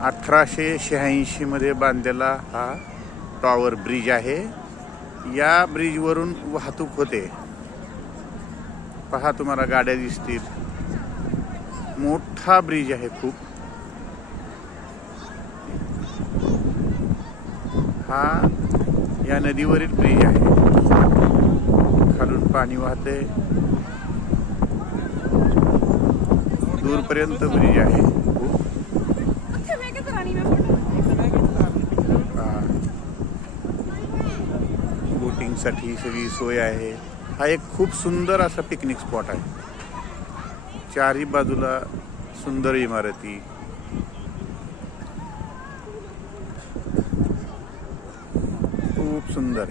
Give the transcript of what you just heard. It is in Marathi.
1886 मध्ये बांधलेला हा टॉवर ब्रिज आहे। या ब्रिजवरून वाहतूक होते। पहा तुम्हाला गाड्या दिसतील। मोठा ब्रिज आहे खूप। हा या नदीवरील ब्रिज आहे। खालून पाणी वाहते, दूरपर्यंत ब्रिज आहे। बोटिंग साठी सगळी सोय आहे। हा एक खूप सुंदर असा पिकनिक स्पॉट आहे। चारही बाजूला सुंदर इमारती, खूप सुंदर।